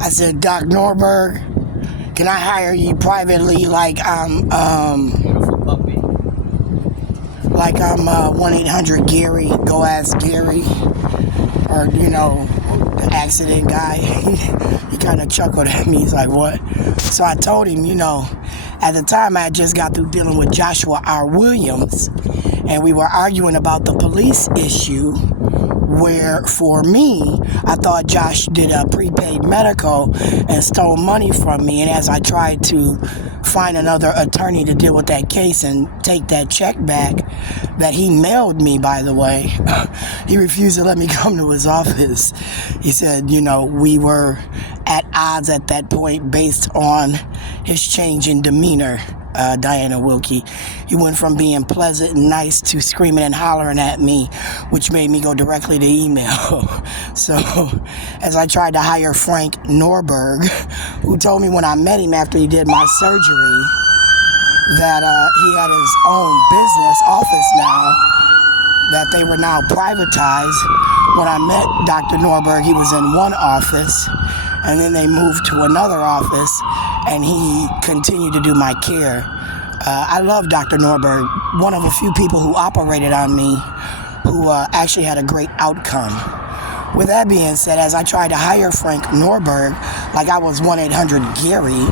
I said, Doc Norberg, can I hire you privately like I'm 1-800-Gary, go ask Gary, or the accident guy. He kind of chuckled at me. He's like, what? So I told him, at the time I had just got through dealing with Joshua R. Williams, and we were arguing about the police issue, where for me, I thought Josh did a prepaid medical and stole money from me. And as I tried to find another attorney to deal with that case and take that check back that he mailed me, by the way, he refused to let me come to his office. He said, we were at odds at that point based on his change in demeanor. Diana Wilkie. He went from being pleasant and nice to screaming and hollering at me, which made me go directly to email. So, as I tried to hire Frank Norberg, who told me when I met him after he did my surgery that he had his own business office now, that they were now privatized. When I met Dr. Norberg, he was in one office, and then they moved to another office, and he continued to do my care. I love Dr. Norberg, one of a few people who operated on me who actually had a great outcome. With that being said, as I tried to hire Frank Norberg, like I was 1-800-Gary,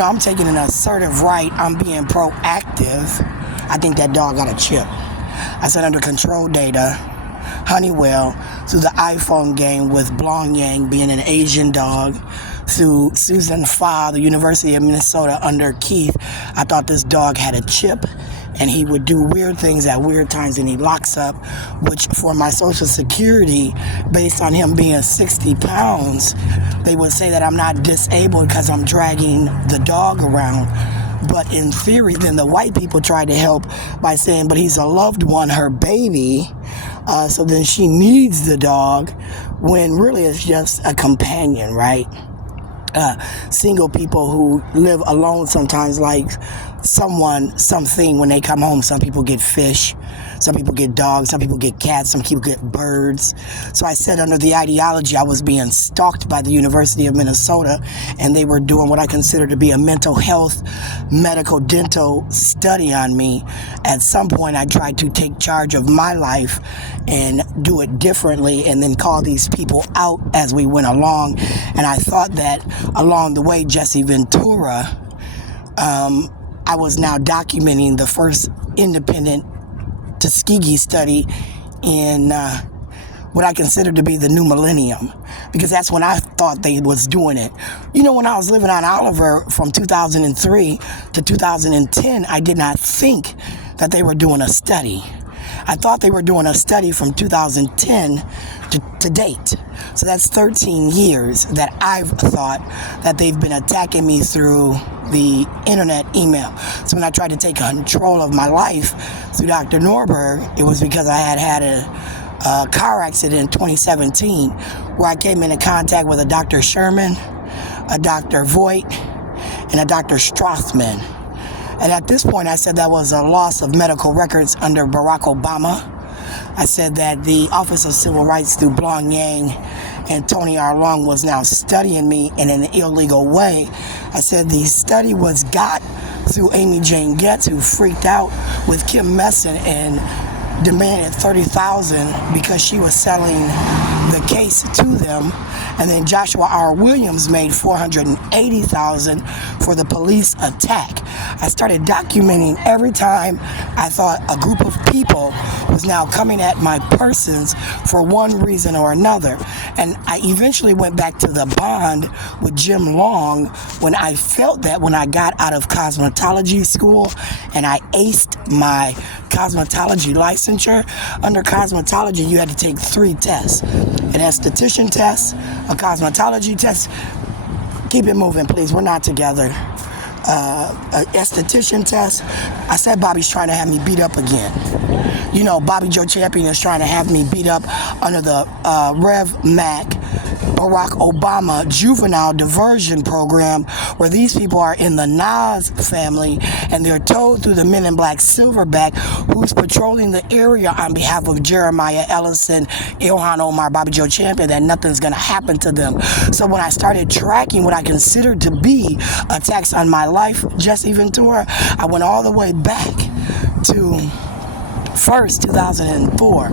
I'm taking an assertive right. I'm being proactive. I think that dog got a chip. I said under control data, Honeywell, through the iPhone game with Blong Yang being an Asian dog, through Susan Fa, the University of Minnesota under Keith, I thought this dog had a chip and he would do weird things at weird times, and he locks up, which for my Social Security, based on him being 60 pounds, they would say that I'm not disabled because I'm dragging the dog around. But in theory, then the white people tried to help by saying, but he's a loved one, her baby, so then she needs the dog, when really it's just a companion, right? Single people who live alone sometimes like something when they come home. Some people get fish, some people get dogs, some people get cats, some people get birds. So I said under the ideology I was being stalked by the University of Minnesota, and they were doing what I consider to be a mental health, medical, dental study on me. At some point I tried to take charge of my life and do it differently, and then call these people out as we went along. And I thought that along the way, Jesse Ventura, I was now documenting the first independent Tuskegee study in what I consider to be the new millennium, because that's when I thought they was doing it. When I was living on Oliver from 2003 to 2010, I did not think that they were doing a study. I thought they were doing a study from 2010 to date. So that's 13 years that I've thought that they've been attacking me through the internet email. So when I tried to take control of my life through Dr. Norberg, it was because I had a car accident in 2017 where I came into contact with a Dr. Sherman, a Dr. Voigt, and a Dr. Strothman. And at this point, I said that was a loss of medical records under Barack Obama. I said that the Office of Civil Rights through Blong Yang and Tony R. Long was now studying me in an illegal way. I said the study was got through Amy Jane Getz, who freaked out with Kim Messin and demanded $30,000 because she was selling the case to them. And then Joshua R. Williams made $480,000 for the police attack. I started documenting every time I thought a group of people was now coming at my persons for one reason or another. And I eventually went back to the bond with Jim Long when I felt that when I got out of cosmetology school and I aced my cosmetology licensure. Under cosmetology, you had to take 3 tests: an esthetician test, a cosmetology test. Keep it moving, please. We're not together. An esthetician test. I said Bobby's trying to have me beat up again. Bobby Joe Champion is trying to have me beat up under the Rev Mac Barack Obama juvenile diversion program, where these people are in the Nas family and they're told through the Men in Black Silverback, who's patrolling the area on behalf of Jeremiah Ellison, Ilhan Omar, Bobby Joe Champion, that nothing's going to happen to them. So when I started tracking what I considered to be attacks on my life, Jesse Ventura, I went all the way back to 2004,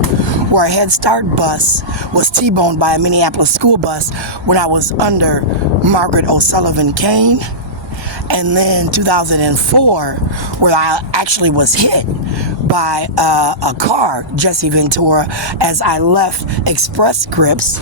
where a Head Start bus was T-boned by a Minneapolis school bus when I was under Margaret O'Sullivan Kane. And then 2004, where I actually was hit by a car, Jesse Ventura, as I left Express Scripts,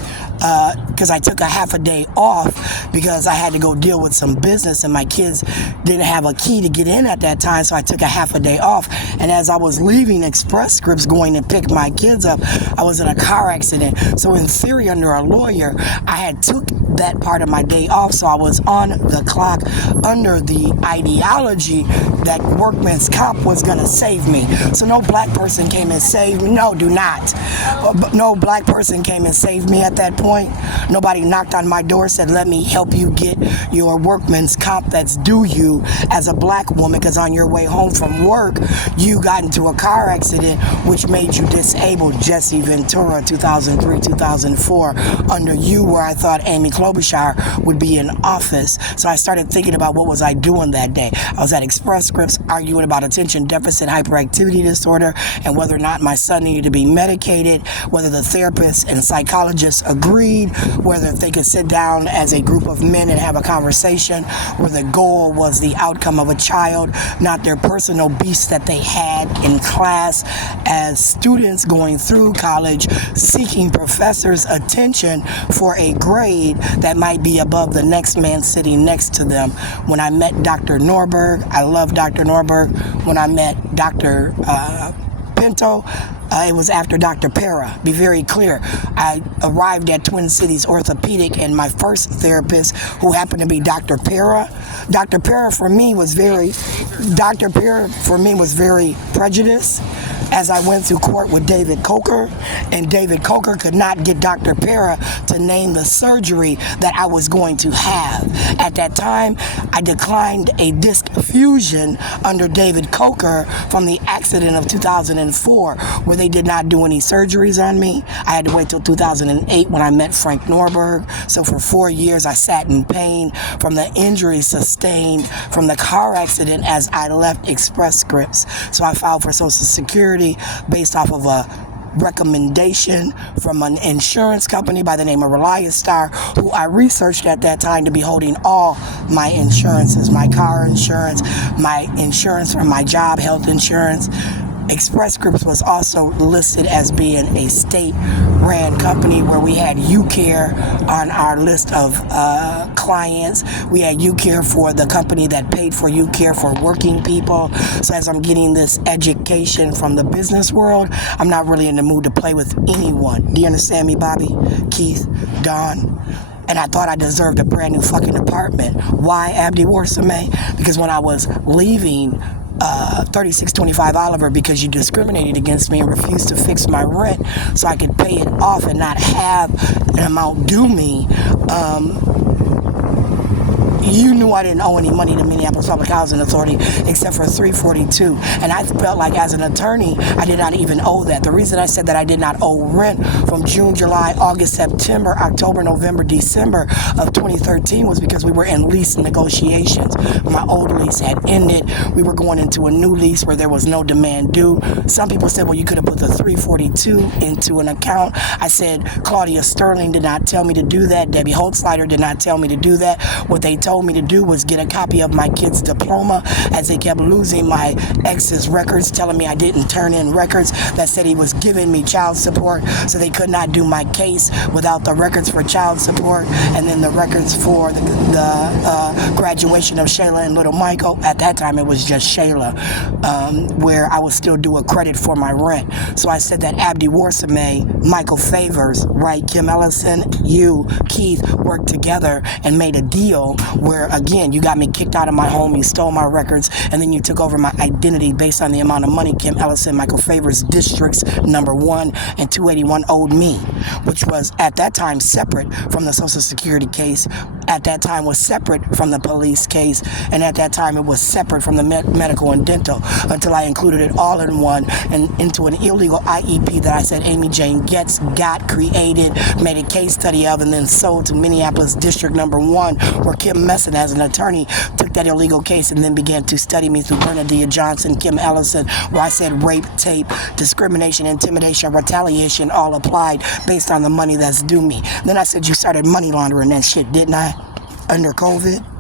because I took a half a day off because I had to go deal with some business and my kids didn't have a key to get in at that time, so I took a half a day off. And as I was leaving Express Scripts going to pick my kids up, I was in a car accident. So in theory, under a lawyer, I had took that part of my day off, so I was on the clock under the ideology that workman's comp was going to save me. So no black person came and saved me. No, do not. No black person came and saved me at that point. Nobody knocked on my door, said, let me help you get your workman's comp that's due you as a black woman, because on your way home from work, you got into a car accident which made you disabled. Jesse Ventura, 2003, 2004, under you, where I thought Amy Klobuchar would be in office. So I started thinking about what was I doing that day. I was at Express Scripts arguing about attention deficit hyperactivity disorder and whether or not my son needed to be medicated, whether the therapists and psychologists agreed, whether they could sit down as a group of men and have a conversation where the goal was the outcome of a child, not their personal beasts that they had in class as students going through college seeking professors' attention for a grade that might be above the next man sitting next to them. When I met Dr. Norberg, I love Dr. Norberg. When I met Dr. Pinto, it was after Dr. Para. Be very clear. I arrived at Twin Cities Orthopedic, and my first therapist, who happened to be Dr. Para, Dr. Para for me was very prejudiced. As I went through court with David Coker, and David Coker could not get Dr. Para to name the surgery that I was going to have. At that time, I declined a disc fusion under David Coker from the accident of 2004, where they did not do any surgeries on me. I had to wait till 2008 when I met Frank Norberg. So for 4 years, I sat in pain from the injuries sustained from the car accident as I left Express Scripts. So I filed for Social Security based off of a recommendation from an insurance company by the name of Reliance Star, who I researched at that time to be holding all my insurances, my car insurance, my insurance from my job, health insurance. Express Scripts was also listed as being a state-ran company where we had UCare on our list of clients. We had UCare for the company that paid for UCare for working people. So as I'm getting this education from the business world, I'm not really in the mood to play with anyone. Do you understand me, Bobby, Keith, Don? And I thought I deserved a brand new fucking apartment. Why, Abdi Warsame? Because when I was leaving 3625 Oliver, because you discriminated against me and refused to fix my rent so I could pay it off and not have an amount due me, you knew I didn't owe any money to Minneapolis Public Housing Authority except for 342. And I felt like as an attorney, I did not even owe that. The reason I said that I did not owe rent from June, July, August, September, October, November, December of 2013 was because we were in lease negotiations. My old lease had ended. We were going into a new lease where there was no demand due. Some people said, well, you could have put the 342 into an account. I said, Claudia Sterling did not tell me to do that. Debbie Holtzleiter did not tell me to do that. What they told me to do was get a copy of my kid's diploma, as they kept losing my ex's records, telling me I didn't turn in records that said he was giving me child support, so they could not do my case without the records for child support and then the records for the graduation of Shayla and little Michael. At that time it was just Shayla, where I would still do a credit for my rent. So I said that Abdi Warsame, Michael Favors, right, Kim Ellison, you, Keith, worked together and made a deal where, again, you got me kicked out of my home, you stole my records, and then you took over my identity based on the amount of money Kim Ellison, Michael Favors Districts number 1 and 281 owed me, which was at that time separate from the Social Security case, at that time was separate from the police case, and at that time it was separate from the medical and dental, until I included it all in one and into an illegal IEP that I said Amy Jane Getz got created, made a case study of, and then sold to Minneapolis District number 1, where Kim Messin, as an attorney, took that illegal case and then began to study me through Bernadette Johnson, Kim Ellison, where I said rape, tape, discrimination, intimidation, retaliation, all applied based on the money that's due me. Then I said you started money laundering that shit, didn't I? Under COVID.